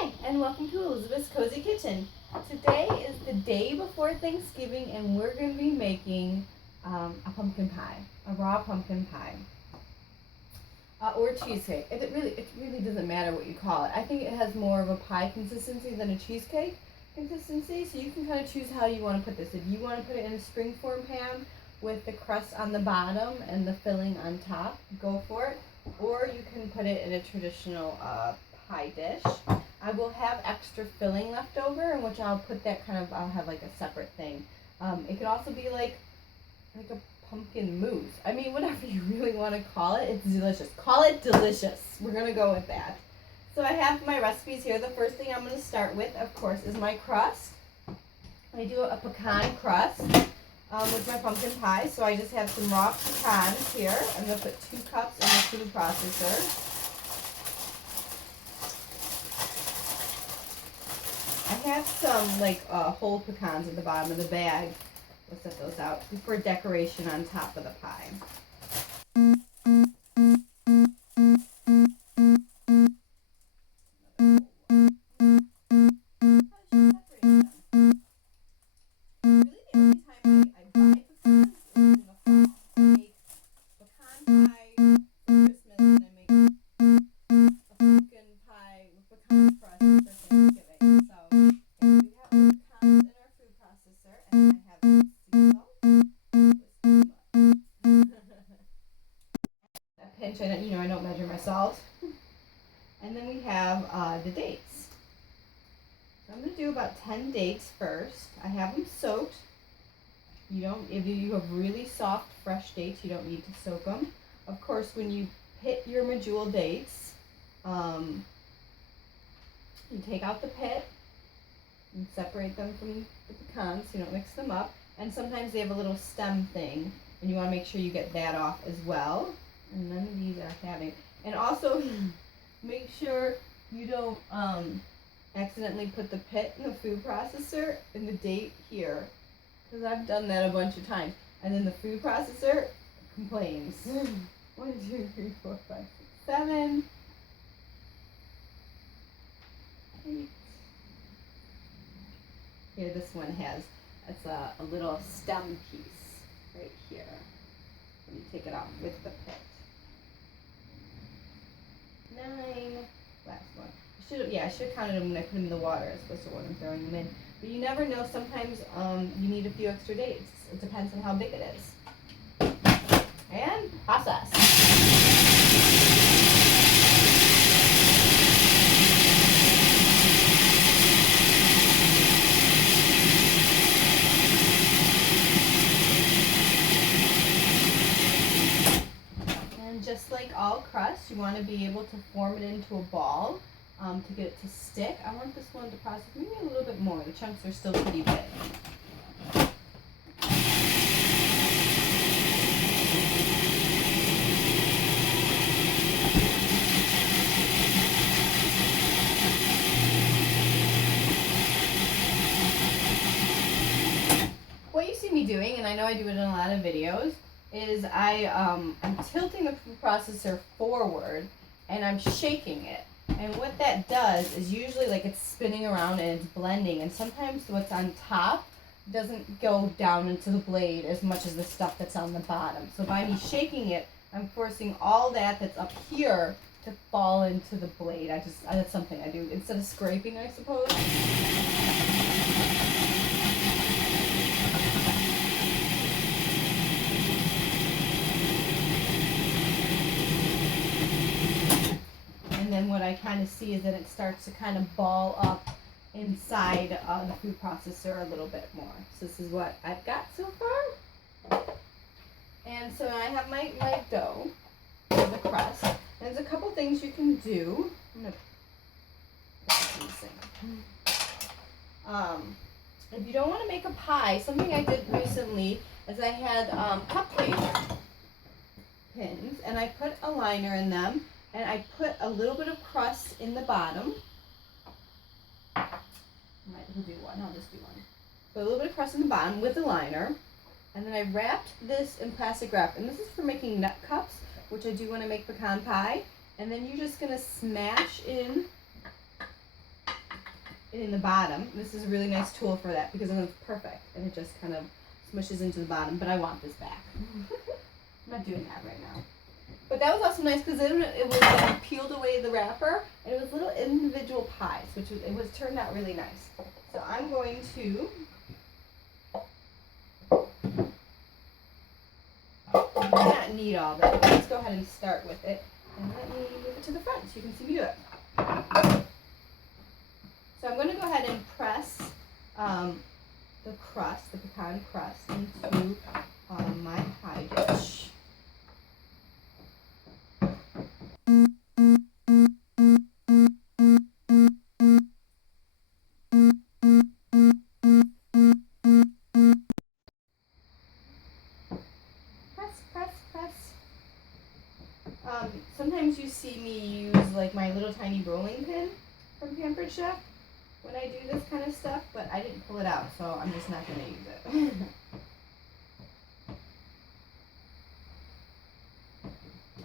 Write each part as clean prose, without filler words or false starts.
Hi, and welcome to Elizabeth's Cozy Kitchen. Today is the day before Thanksgiving, and we're going to be making a pumpkin pie, a raw pumpkin pie, or cheesecake. It really doesn't matter what you call it. I think it has more of a pie consistency than a cheesecake consistency, so you can kind of choose how you want to put this. If you want to put it in a springform pan with the crust on the bottom and the filling on top, go for it. Or you can put it in a traditional pie dish. I will have extra filling left over, in which I'll put that I'll have like a separate thing. It could also be like a pumpkin mousse. I mean, whatever you really want to call it, it's delicious. Call it delicious. We're going to go with that. So I have my recipes here. The first thing I'm going to start with, of course, is my crust. I do a pecan crust with my pumpkin pie. So I just have some raw pecans here. I'm going to put 2 cups in the food processor. I have some whole pecans at the bottom of the bag. We'll set those out for decoration on top of the pie. I don't measure my salt. And then we have the dates. So I'm going to do about 10 dates first. I have them soaked. If you have really soft, fresh dates, you don't need to soak them. Of course, when you pit your medjool dates, you take out the pit and separate them from the pecans so you don't mix them up. And sometimes they have a little stem thing, and you want to make sure you get that off as well. And none of these are having. And also, make sure you don't accidentally put the pit in the food processor and the date here, because I've done that a bunch of times. And then the food processor complains. 1, 2, 3, 4, 5, 6, 7, 8. Here, this one has, it's a little stem piece right here. Let me take it off with the pit. 9, last one. I should have counted them when I put them in the water as opposed to when I'm throwing them in. But you never know, sometimes you need a few extra dates. It depends on how big it is. And process. Just like all crust, you want to be able to form it into a ball to get it to stick. I want this one to process maybe a little bit more. The chunks are still pretty big. What you see me doing, and I know I do it in a lot of videos, is I'm tilting the food processor forward and I'm shaking it. And what that does is usually it's spinning around and it's blending, and sometimes what's on top doesn't go down into the blade as much as the stuff that's on the bottom. So by me shaking it, I'm forcing all that's up here to fall into the blade. That's something I do instead of scraping, I suppose. And then what I kind of see is that it starts to kind of ball up inside the food processor a little bit more. So this is what I've got so far. And so I have my dough, the crust. And there's a couple things you can do. I'm going to put this in. If you don't want to make a pie, something I did recently is I had cupcake pins, and I put a liner in them. And I put a little bit of crust in the bottom. We'll do one. I'll just do one. Put a little bit of crust in the bottom with the liner. And then I wrapped this in plastic wrap. And this is for making nut cups, which I do when I make pecan pie. And then you're just going to smash in in the bottom. This is a really nice tool for that because it's perfect and it just kind of smushes into the bottom, but I want this back. I'm not doing that right now. But that was also nice because it was peeled away the wrapper and it was little individual pies, which was turned out really nice. So I'm going to not need all that. Let's go ahead and start with it. And let me move it to the front so you can see me do it. So I'm going to go ahead and press the crust, the pecan crust, into my pie dish. Sometimes you see me use like my little tiny rolling pin from Pampered Chef when I do this kind of stuff, but I didn't pull it out, so I'm just not going to use it.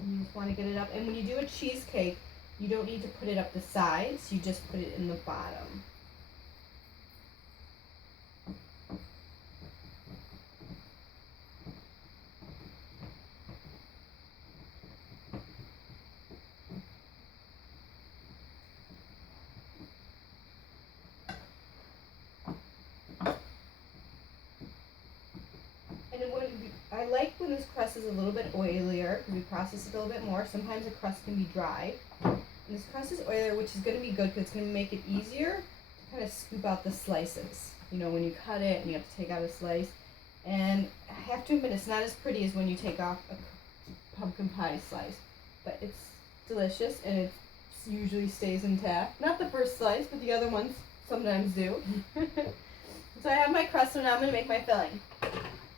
You just want to get it up, and when you do a cheesecake, you don't need to put it up the sides, you just put it in the bottom. I like when this crust is a little bit oilier because we process it a little bit more. Sometimes the crust can be dry. And this crust is oilier, which is going to be good because it's going to make it easier to kind of scoop out the slices. You know, when you cut it and you have to take out a slice. And I have to admit, it's not as pretty as when you take off a pumpkin pie slice. But it's delicious and it usually stays intact. Not the first slice, but the other ones sometimes do. So I have my crust, and now I'm going to make my filling.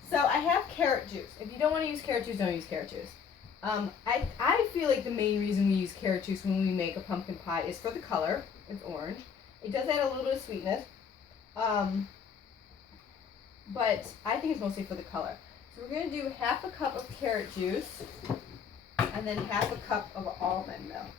So I have carrot juice. If you don't want to use carrot juice, don't use carrot juice. I feel like the main reason we use carrot juice when we make a pumpkin pie is for the color. It's orange. It does add a little bit of sweetness. But I think it's mostly for the color. So we're going to do half a cup of carrot juice and then half a cup of almond milk.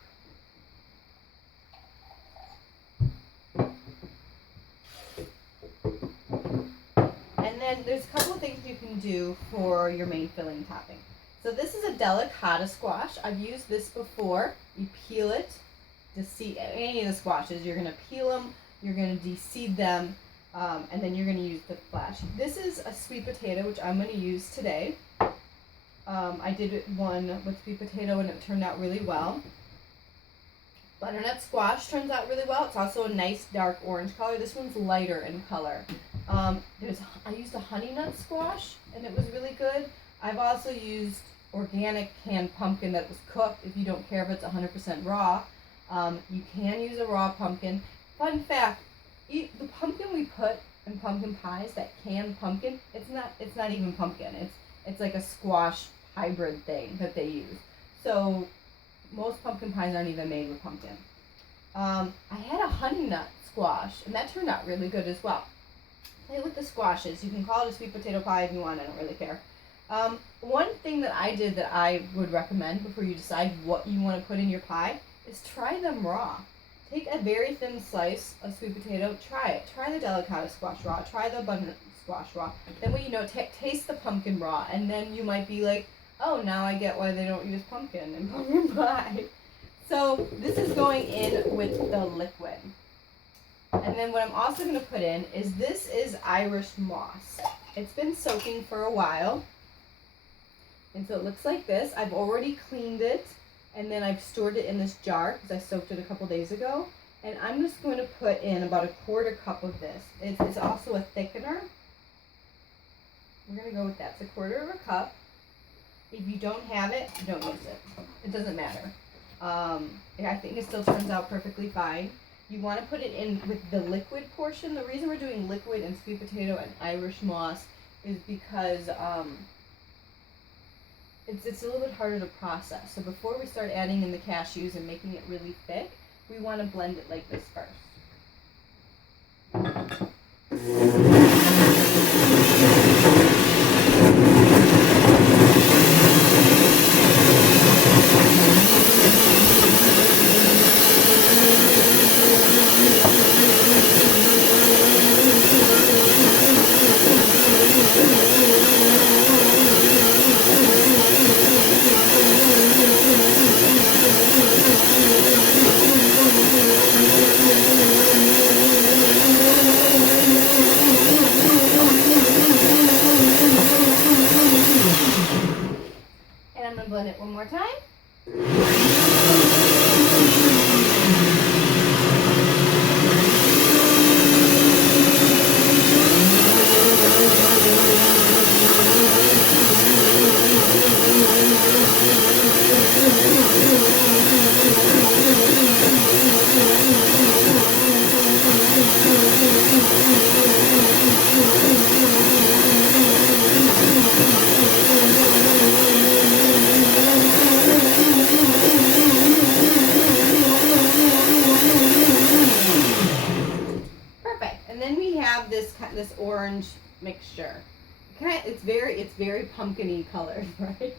And there's a couple of things you can do for your main filling topping. So this is a delicata squash. I've used this before. You peel it to seed any of the squashes. You're going to peel them, you're going to de-seed them, and then you're going to use the flesh. This is a sweet potato, which I'm going to use today. I did one with sweet potato and it turned out really well. Butternut squash turns out really well. It's also a nice dark orange color. This one's lighter in color. I used a honey nut squash and it was really good. I've also used organic canned pumpkin that was cooked. If you don't care if it's 100% raw, you can use a raw pumpkin. Fun fact, the pumpkin we put in pumpkin pies, that canned pumpkin, it's not even pumpkin. It's like a squash hybrid thing that they use. So most pumpkin pies aren't even made with pumpkin. I had a honey nut squash and that turned out really good as well. Play with the squashes. You can call it a sweet potato pie if you want. I don't really care. One thing that I did that I would recommend before you decide what you want to put in your pie is try them raw. Take a very thin slice of sweet potato. Try it. Try the delicata squash raw. Try the butternut squash raw. Then when you know, taste the pumpkin raw, and then you might be like, oh, now I get why they don't use pumpkin in pumpkin pie. So this is going in with the liquid. And then what I'm also going to put in is this is Irish moss. It's been soaking for a while. And so it looks like this. I've already cleaned it and then I've stored it in this jar because I soaked it a couple days ago. And I'm just going to put in about a 1/4 cup of this. It's also a thickener. We're going to go with that. It's a 1/4 cup. If you don't have it, don't use it. It doesn't matter. I think it still turns out perfectly fine. You want to put it in with the liquid portion. The reason we're doing liquid and sweet potato and Irish moss is because it's a little bit harder to process. So before we start adding in the cashews and making it really thick, we want to blend it like this first. this orange mixture. It's very pumpkin-y colored, right?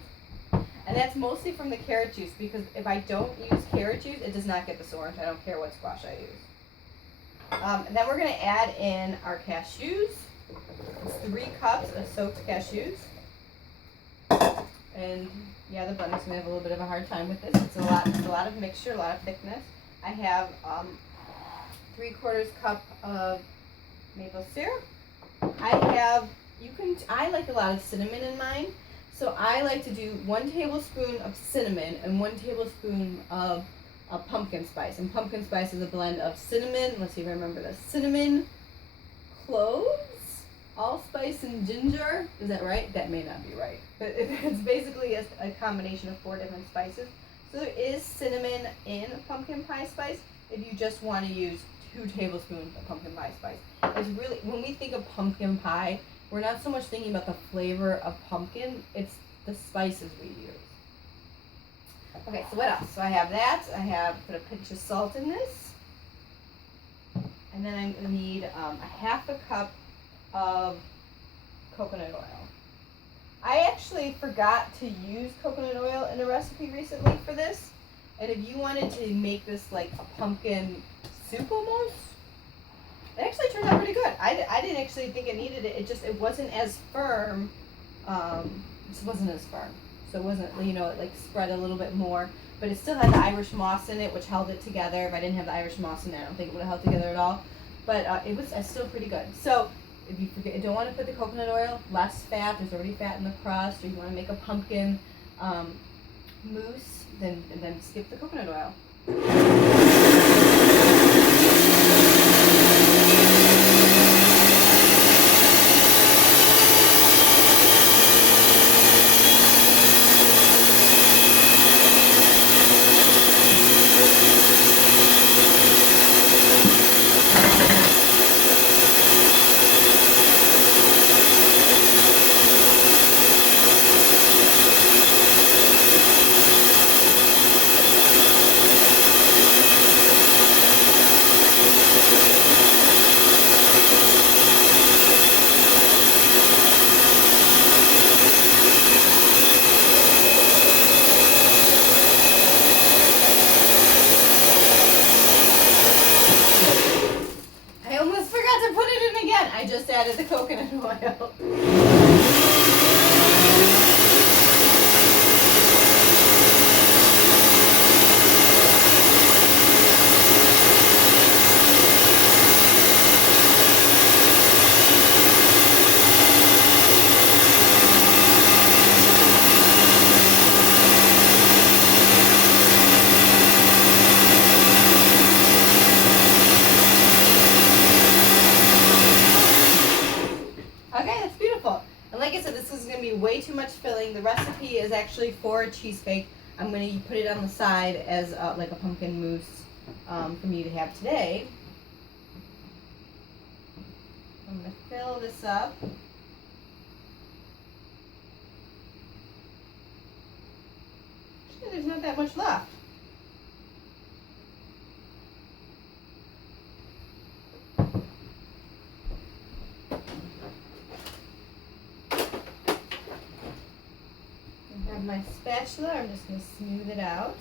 And that's mostly from the carrot juice, because if I don't use carrot juice, it does not get this orange. I don't care what squash I use. And then we're going to add in our cashews. It's 3 cups of soaked cashews. And yeah, the blenders may have a little bit of a hard time with this. It's a lot of mixture, a lot of thickness. I have 3/4 cup of maple syrup. I like a lot of cinnamon in mine. So I like to do 1 tablespoon of cinnamon and 1 tablespoon of pumpkin spice. And pumpkin spice is a blend of cinnamon, let's see if I remember this, cinnamon, cloves, allspice, and ginger. Is that right? That may not be right. But it's basically a combination of 4 different spices. So there is cinnamon in pumpkin pie spice if you just want to use 2 tablespoons of pumpkin pie spice. It's really, when we think of pumpkin pie, we're not so much thinking about the flavor of pumpkin, it's the spices we use. Okay, so what else? So I have that. I have put a pinch of salt in this. And then I'm going to need a 1/2 cup of coconut oil. I actually forgot to use coconut oil in a recipe recently for this. And if you wanted to make this like a pumpkin soup almost, it actually turned out pretty good. I didn't actually think it needed it. It wasn't as firm. It just wasn't as firm. So it wasn't, it like spread a little bit more. But it still had the Irish moss in it, which held it together. If I didn't have the Irish moss in there, I don't think it would have held together at all. But it was still pretty good. So if you don't want to put the coconut oil, less fat, there's already fat in the crust, or you want to make a pumpkin mousse, then skip the coconut oil. I just added the coconut oil. Way too much filling. The recipe is actually for a cheesecake. I'm going to put it on the side as like a pumpkin mousse for me to have today. I'm going to fill this up. Actually, there's not that much left. My spatula, I'm just going to smooth it out.